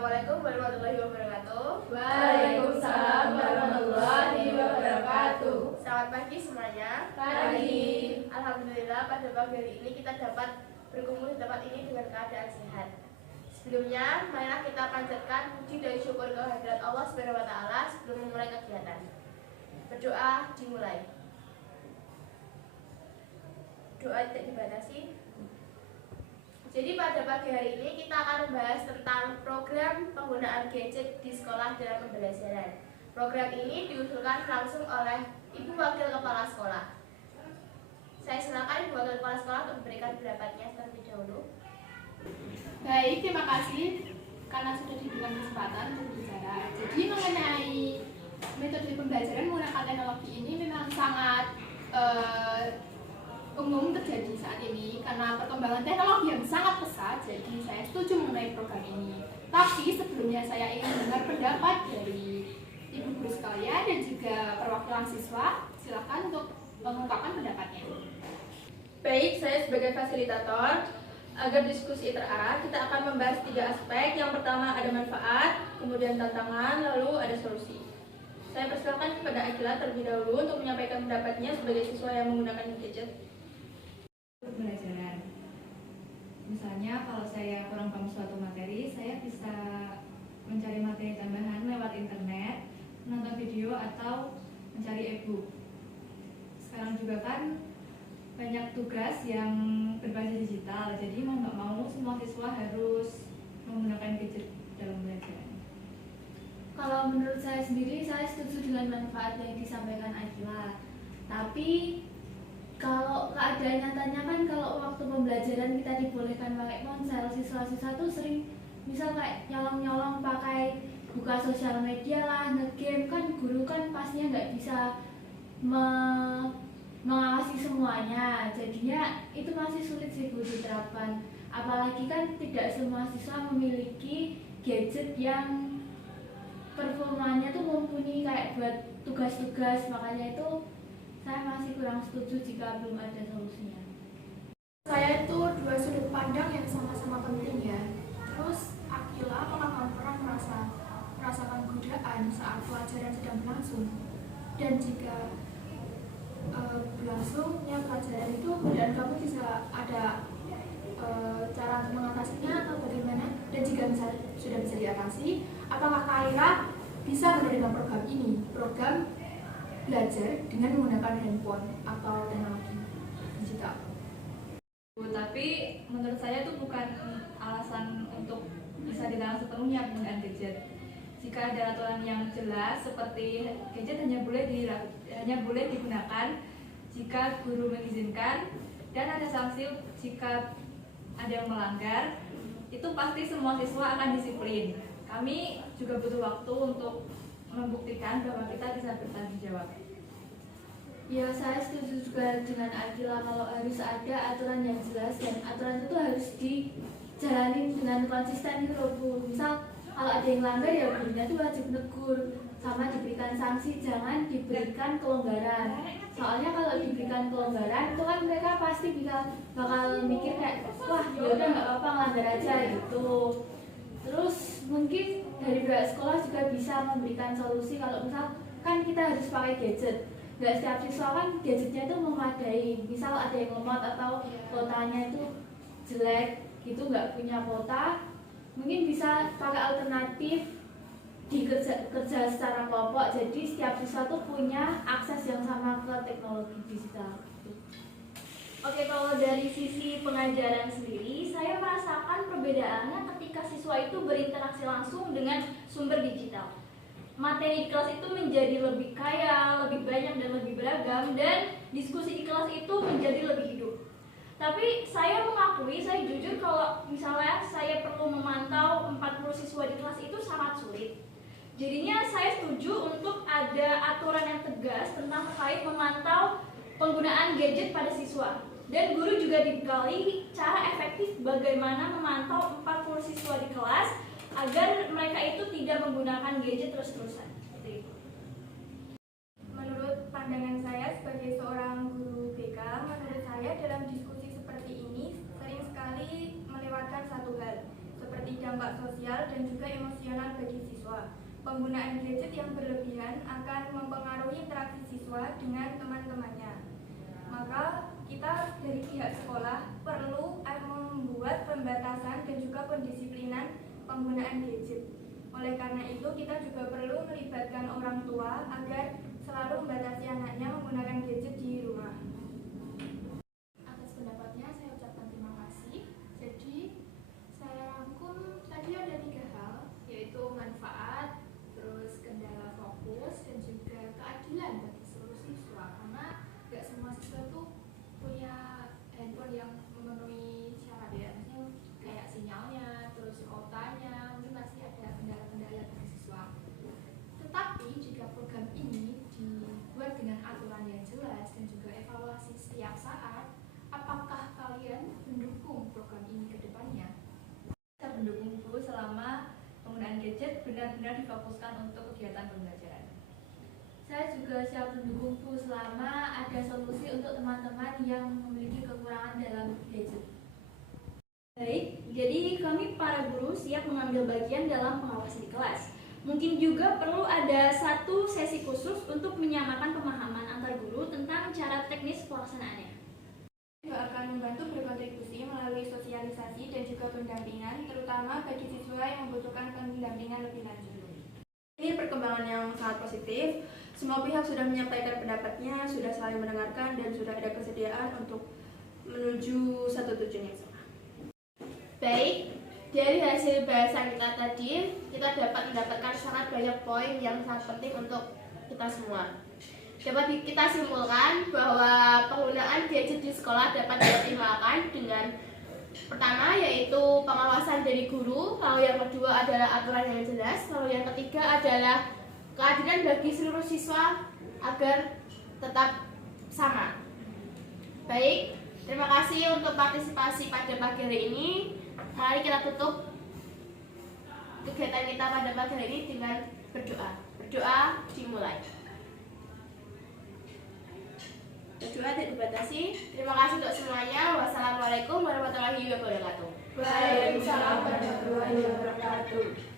Assalamualaikum warahmatullahi wabarakatuh. Waalaikumsalam warahmatullahi wabarakatuh. Selamat pagi semuanya. Pagi. Alhamdulillah pada pagi hari ini kita dapat berkumpul di tempat ini dengan keadaan sehat. Sebelumnya, marilah kita panjatkan puji dan syukur kehadirat Allah Subhanahu wa taala sebelum memulai kegiatan. Berdoa dimulai. Doa tidak dibatasi. Jadi pada pagi hari ini kita akan membahas tentang program penggunaan gadget di sekolah dalam pembelajaran. Program ini diusulkan langsung oleh Ibu Wakil Kepala Sekolah. Saya silakan Ibu Wakil Kepala Sekolah untuk memberikan pendapatnya terlebih dahulu. Baik, terima kasih karena sudah diberikan kesempatan untuk berbicara. Jadi mengenai metode pembelajaran menggunakan teknologi ini memang sangat umum terjadi saat ini karena perkembangan teknologi yang sangat pesat. Jadi saya setuju mengenai program ini. Tapi sebelumnya saya ingin dengar pendapat dari ibu guru sekalian dan juga perwakilan siswa. Silakan untuk mengungkapkan pendapatnya. Baik, saya sebagai fasilitator, agar diskusi terarah, kita akan membahas 3 aspek. Yang pertama ada manfaat, kemudian tantangan, lalu ada solusi. Saya persilakan kepada Akila terlebih dahulu untuk menyampaikan pendapatnya sebagai siswa yang menggunakan gadget. Pembelajaran. Misalnya kalau saya kurang paham suatu materi, saya bisa mencari materi tambahan lewat internet, menonton video atau mencari e-book. Sekarang juga kan banyak tugas yang berbasis digital, jadi mau nggak mau semua siswa harus menggunakan gadget dalam belajar. Kalau menurut saya sendiri, saya setuju dengan manfaat yang disampaikan Akila. Tapi kalau keadaan nyatanya kan kalau waktu pembelajaran kita dibolehkan pakai ponsel, siswa-siswa tuh sering misal kayak nyolong-nyolong pakai buka sosial media lah, nge-game, kan guru kan pastinya nggak bisa mengawasi semuanya. Jadinya itu masih sulit sih Bu diterapkan. Apalagi kan tidak semua siswa memiliki gadget yang performanya tuh mumpuni kayak buat tugas-tugas, makanya itu saya masih kurang setuju jika belum ada solusinya. Saya itu 2 sudut pandang yang sama-sama penting ya. Terus Akila, apakah kamu pernah merasakan godaan saat pelajaran sedang berlangsung? Dan jika berlangsungnya pelajaran itu, godaan kamu bisa ada cara untuk mengatasinya atau bagaimana? Dan jika sudah bisa diatasi, apakah Kaira bisa menerima program ini? Program belajar dengan menggunakan handphone atau teknologi digital. Tapi menurut saya itu bukan alasan untuk bisa dilarang sepenuhnya penggunaan gadget. Jika ada aturan yang jelas seperti gadget hanya boleh digunakan jika guru mengizinkan dan ada sanksi jika ada yang melanggar, itu pasti semua siswa akan disiplin. Kami juga butuh waktu untuk membuktikan bahwa kita bisa bertanggung jawab. Ya, saya setuju juga dengan Akila kalau harus ada aturan yang jelas dan aturan itu harus dijalani dengan konsisten gitu loh Bu. Misal kalau ada yang langgar ya gurunya itu wajib negur sama diberikan sanksi, jangan diberikan kelonggaran. Soalnya kalau diberikan kelonggaran itu kan mereka pasti bakal mikir kayak wah yaudah nggak apa-apa ngelanggar aja gitu. Terus mungkin dari pihak sekolah juga bisa memberikan solusi kalau misal kan kita harus pakai gadget. Nggak setiap siswa kan gadgetnya itu memadai. Misal ada yang lemot atau kuotanya itu jelek gitu, nggak punya kuota, mungkin bisa pakai alternatif kerja secara kelompok. Jadi setiap siswa tuh punya akses yang sama ke teknologi digital. Oke, kalau dari sisi pengajaran sendiri, saya merasakan perbedaannya ketika siswa itu berinteraksi langsung dengan sumber digital. Materi di kelas itu menjadi lebih kaya, lebih banyak dan lebih beragam, dan diskusi di kelas itu menjadi lebih hidup. Tapi saya mengakui, saya jujur kalau misalnya saya perlu memantau 40 siswa di kelas itu sangat sulit. Jadinya saya setuju untuk ada aturan yang tegas tentang terkait memantau penggunaan gadget pada siswa. Dan guru juga dibekali cara efektif bagaimana memantau 40 siswa di kelas agar mereka itu tidak menggunakan gadget terus-terusan. Seperti itu. Menurut pandangan saya sebagai seorang guru BK, menurut saya dalam diskusi seperti ini sering sekali melewatkan satu hal, seperti dampak sosial dan juga emosional bagi siswa. Penggunaan gadget yang berlebihan akan mempengaruhi interaksi siswa dengan teman-temannya. Maka kita dari pihak sekolah perlu membuat pembatasan dan juga pendisiplinan penggunaan gadget. Oleh karena itu kita juga perlu melibatkan orang tua agar selalu membatasi anaknya menggunakan gadget di rumah. Atas pendapatnya saya ucapkan terima kasih. Jadi saya rangkum tadi ada 3 hal, yaitu manfaat, terus kendala fokus, dan juga keadilan bagi seluruh siswa. Karena nggak semua siswa tuh punya handphone yang memenuhi syarat ya, maksudnya kayak sinyalnya, terus kuotanya, mungkin masih ada kendala-kendala bagi siswa. Tetapi jika program ini dibuat dengan aturan yang jelas dan juga evaluasi setiap saat, apakah kalian mendukung program ini ke depannya? Saya mendukung Bu selama penggunaan gadget benar-benar difokuskan untuk kegiatan pembelajaran. Saya juga siap mendukung Bu selama ada solusi untuk teman-teman yang memiliki kekurangan dalam gadget. Baik, jadi kami para guru siap mengambil bagian dalam pengawasan di kelas. Mungkin juga perlu ada satu sesi khusus untuk menyamakan pemahaman antar guru tentang cara teknis pelaksanaannya. Juga akan membantu berkontribusi melalui sosialisasi dan juga pendampingan, terutama bagi siswa yang membutuhkan pendampingan lebih lanjut. Ini perkembangan yang sangat positif. Semua pihak sudah menyampaikan pendapatnya, sudah saling mendengarkan, dan sudah ada kesediaan untuk menuju satu tujuan yang sama. Baik, dari hasil bahasan kita tadi, kita dapat mendapatkan sangat banyak poin yang sangat penting untuk kita semua. Dapat kita simpulkan bahwa penggunaan gadget di sekolah dapat dioptimalkan dengan pertama yaitu pengawasan dari guru, lalu yang kedua adalah aturan yang jelas, lalu yang ketiga adalah keadilan bagi seluruh siswa agar tetap sama. Baik, terima kasih untuk partisipasi pada pagi hari ini. Mari kita tutup kegiatan kita pada pagi hari ini dengan berdoa. Berdoa dimulai. Berdoa tidak dibatasi. Terima kasih untuk semuanya. Wassalamualaikum warahmatullahi wabarakatuh. Waalaikumsalam warahmatullahi wabarakatuh.